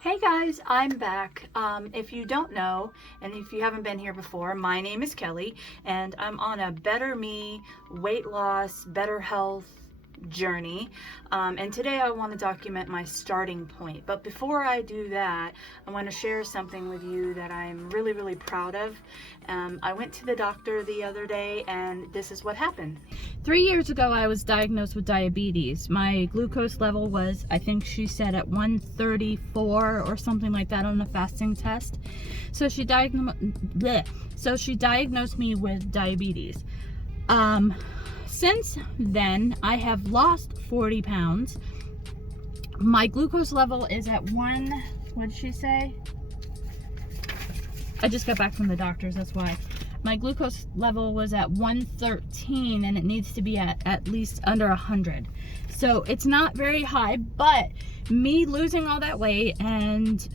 Hey guys, I'm back. If you don't know, and if you haven't been here before, my name is Kelly, and I'm on a better me, weight loss, better health journey. And today I want to document my starting point. But before I do that, I want to share something with you that I'm really, really proud of. I went to the doctor the other day, and this is what happened. 3 years ago, I was diagnosed with diabetes. My glucose level was, I think she said, at 134 or something like that on the fasting test. So she diagnosed me with diabetes. Since then, I have lost 40 pounds. My glucose level is at what did she say? I just got back from the doctor's, that's why. My glucose level was at 113 and it needs to be at least under 100. So it's not very high, but me losing all that weight and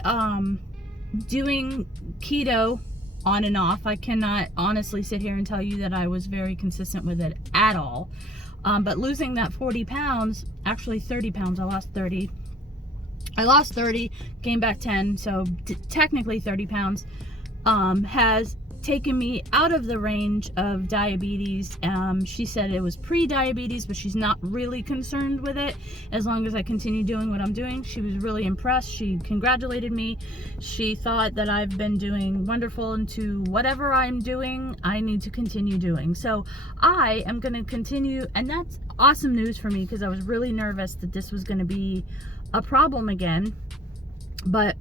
doing keto on and off, I cannot honestly sit here and tell you that I was very consistent with it at all. But losing that 40 pounds, actually 30 pounds, I lost 30, gained back 10, so technically 30 pounds, has taken me out of the range of diabetes. She said it was pre-diabetes, but she's not really concerned with it as long as I continue doing what I'm doing. She was really impressed. She congratulated me. She thought that I've been doing wonderful, and to whatever I'm doing, I need to continue doing. So I am going to continue, and that's awesome news for me because I was really nervous that this was going to be a problem again, but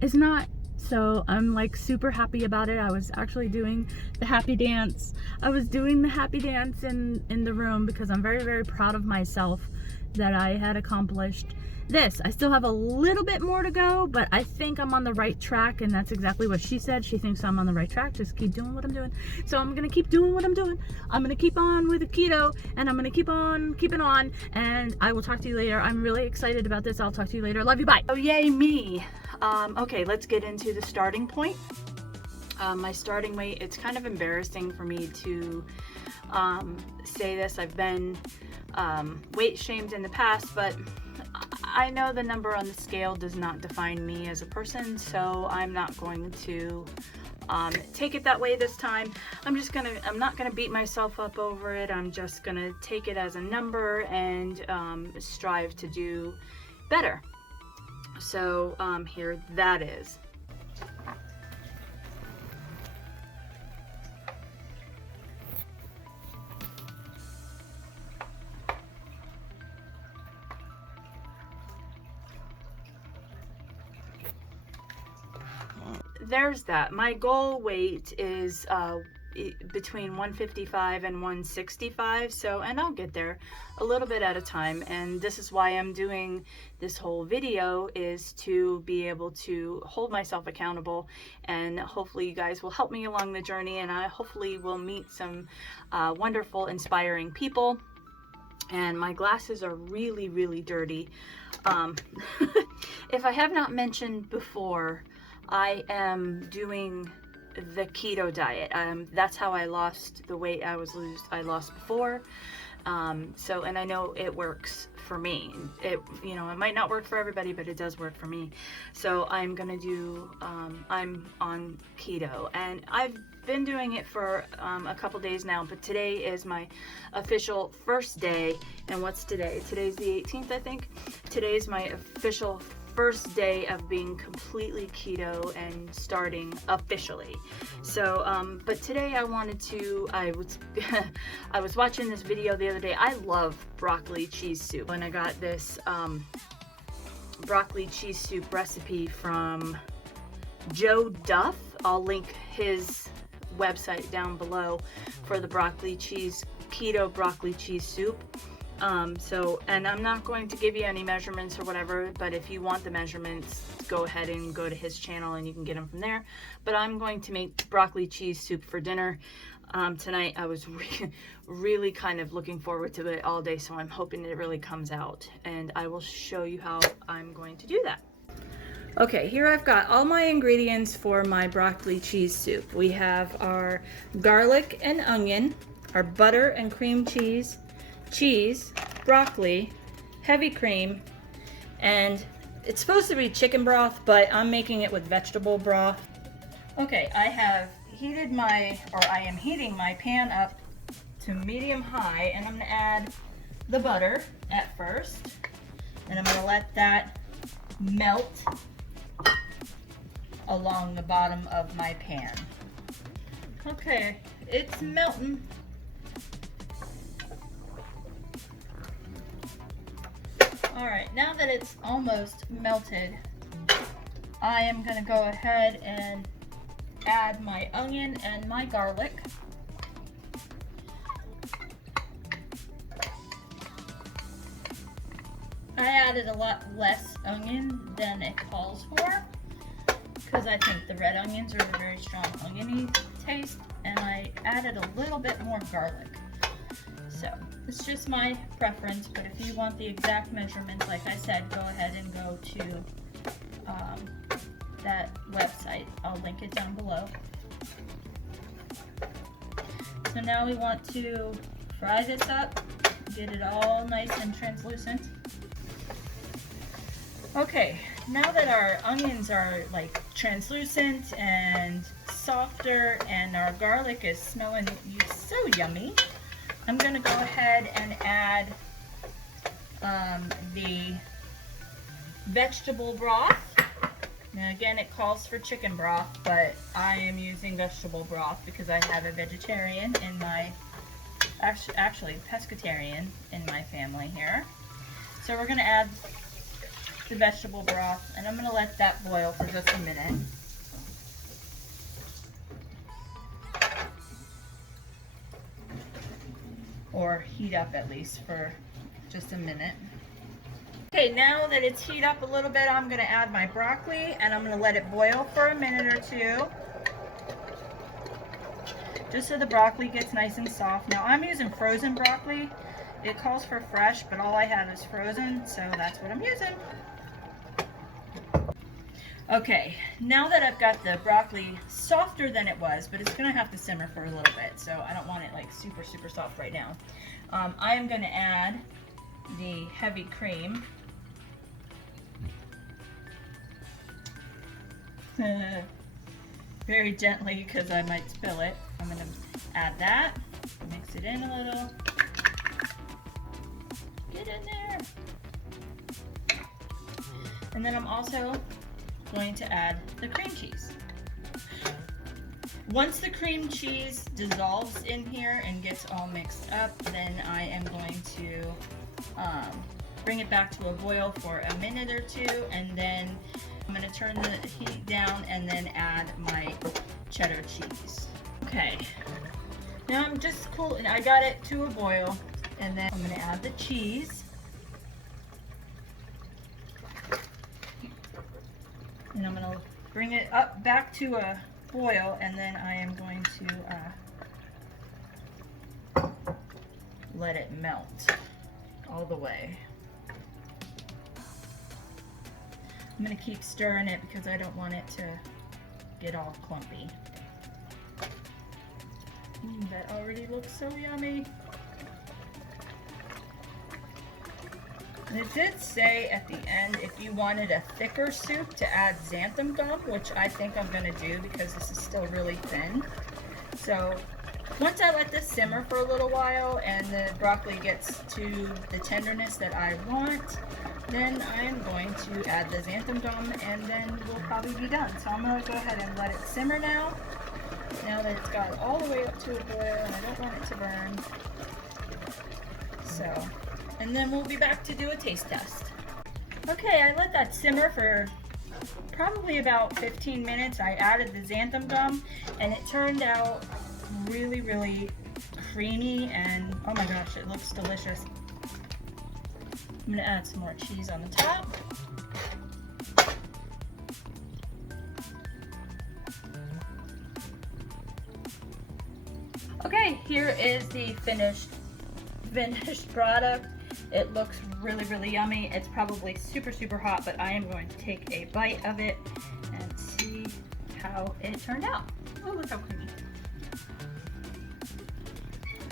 it's not. So I'm like super happy about it. I was actually doing the happy dance. I was doing the happy dance in the room because I'm very, very proud of myself that I had accomplished this. I still have a little bit more to go, but I think I'm on the right track, and that's exactly what she said. She thinks I'm on the right track. Just keep doing what I'm doing. So I'm gonna keep doing what I'm doing. I'm gonna keep on with the keto, and I'm gonna keep on keeping on, and I will talk to you later. I'm really excited about this. I'll talk to you later. Love you, bye. Oh, yay me. Okay, let's get into the starting point. My starting weight, it's kind of embarrassing for me to say this. I've been weight shamed in the past, but I know the number on the scale does not define me as a person, so I'm not going to take it that way this time. I'm not gonna beat myself up over it. I'm just gonna take it as a number and strive to do better. So here that is. There's that. My goal weight is between 155 and 165, so, and I'll get there a little bit at a time, and this is why I'm doing this whole video, is to be able to hold myself accountable, and hopefully you guys will help me along the journey, and I hopefully will meet some wonderful, inspiring people. And my glasses are really, really dirty. If I have not mentioned before, I am doing the keto diet. That's how I lost the weight I lost before. So, and I know it works for me. It might not work for everybody, but it does work for me. So I'm gonna do, I'm on keto, and I've been doing it for a couple days now, but today is my official first day. And what's today? Today's the 18th, I think. Today's my official first day of being completely keto and starting officially. So but today I was watching this video the other day. I love broccoli cheese soup, and I got this broccoli cheese soup recipe from Joe Duff. I'll link his website down below for the keto broccoli cheese soup. And I'm not going to give you any measurements or whatever, but if you want the measurements, go ahead and go to his channel and you can get them from there. But I'm going to make broccoli cheese soup for dinner tonight. I was really kind of looking forward to it all day, so I'm hoping it really comes out, and I will show you how I'm going to do that. Okay, here I've got all my ingredients for my broccoli cheese soup. We have our garlic and onion, our butter and cream cheese, broccoli, heavy cream, and it's supposed to be chicken broth, but I'm making it with vegetable broth. Okay, I am heating my pan up to medium high, and I'm gonna add the butter at first, and I'm gonna let that melt along the bottom of my pan. Okay, it's melting. Alright, now that it's almost melted, I am going to go ahead and add my onion and my garlic. I added a lot less onion than it calls for, because I think the red onions are a very strong oniony taste, and I added a little bit more garlic. So it's just my preference, but if you want the exact measurements, like I said, go ahead and go to that website. I'll link it down below. So now we want to fry this up, get it all nice and translucent. Okay, now that our onions are like translucent and softer and our garlic is smelling so yummy, I'm going to go ahead and add the vegetable broth. Now again, it calls for chicken broth, but I am using vegetable broth because I have a vegetarian in my, actually pescatarian in my family here. So we're going to add the vegetable broth, and I'm going to let that boil for just a minute. Or heat up at least for just a minute. Okay, now that it's heated up a little bit, I'm going to add my broccoli, and I'm going to let it boil for a minute or two, just so the broccoli gets nice and soft. Now I'm using frozen broccoli. It calls for fresh, but all I have is frozen, so that's what I'm using. Okay, now that I've got the broccoli softer than it was, but it's going to have to simmer for a little bit, so I don't want it like super soft right now. I am going to add the heavy cream. Very gently because I might spill it. I'm going to add that, mix it in a little. Get in there. And then I'm also going to add the cream cheese. Once the cream cheese dissolves in here and gets all mixed up, then I am going to bring it back to a boil for a minute or two, and then I'm going to turn the heat down and then add my cheddar cheese. Okay, now I'm just cool, and I got it to a boil, and then I'm going to add the cheese. And I'm going to bring it up back to a boil, and then I am going to let it melt all the way. I'm going to keep stirring it because I don't want it to get all clumpy. That already looks so yummy. And it did say at the end if you wanted a thicker soup to add xanthan gum, which I think I'm going to do because this is still really thin. So once I let this simmer for a little while and the broccoli gets to the tenderness that I want, then I'm going to add the xanthan gum, and then we'll probably be done. So I'm going to go ahead and let it simmer now that it's got all the way up to a boil, and I don't want it to burn. So, and then we'll be back to do a taste test. Okay, I let that simmer for probably about 15 minutes. I added the xanthan gum, and it turned out really creamy, and oh my gosh, it looks delicious. I'm gonna add some more cheese on the top. Okay, here is the finished product. It looks really yummy. It's probably super hot, but I am going to take a bite of it and see how it turned out. Oh, look how creamy.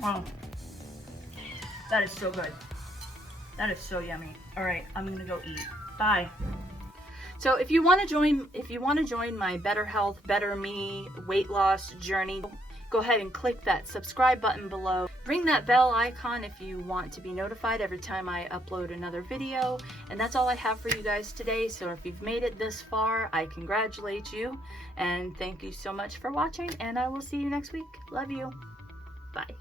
Wow, that is so good. That is so yummy. All right, I'm gonna go eat. Bye. So if you want to join my Better Health, Better Me weight loss journey, go ahead and click that subscribe button below. Ring that bell icon if you want to be notified every time I upload another video. And that's all I have for you guys today. So if you've made it this far, I congratulate you and thank you so much for watching, and I will see you next week. Love you. Bye.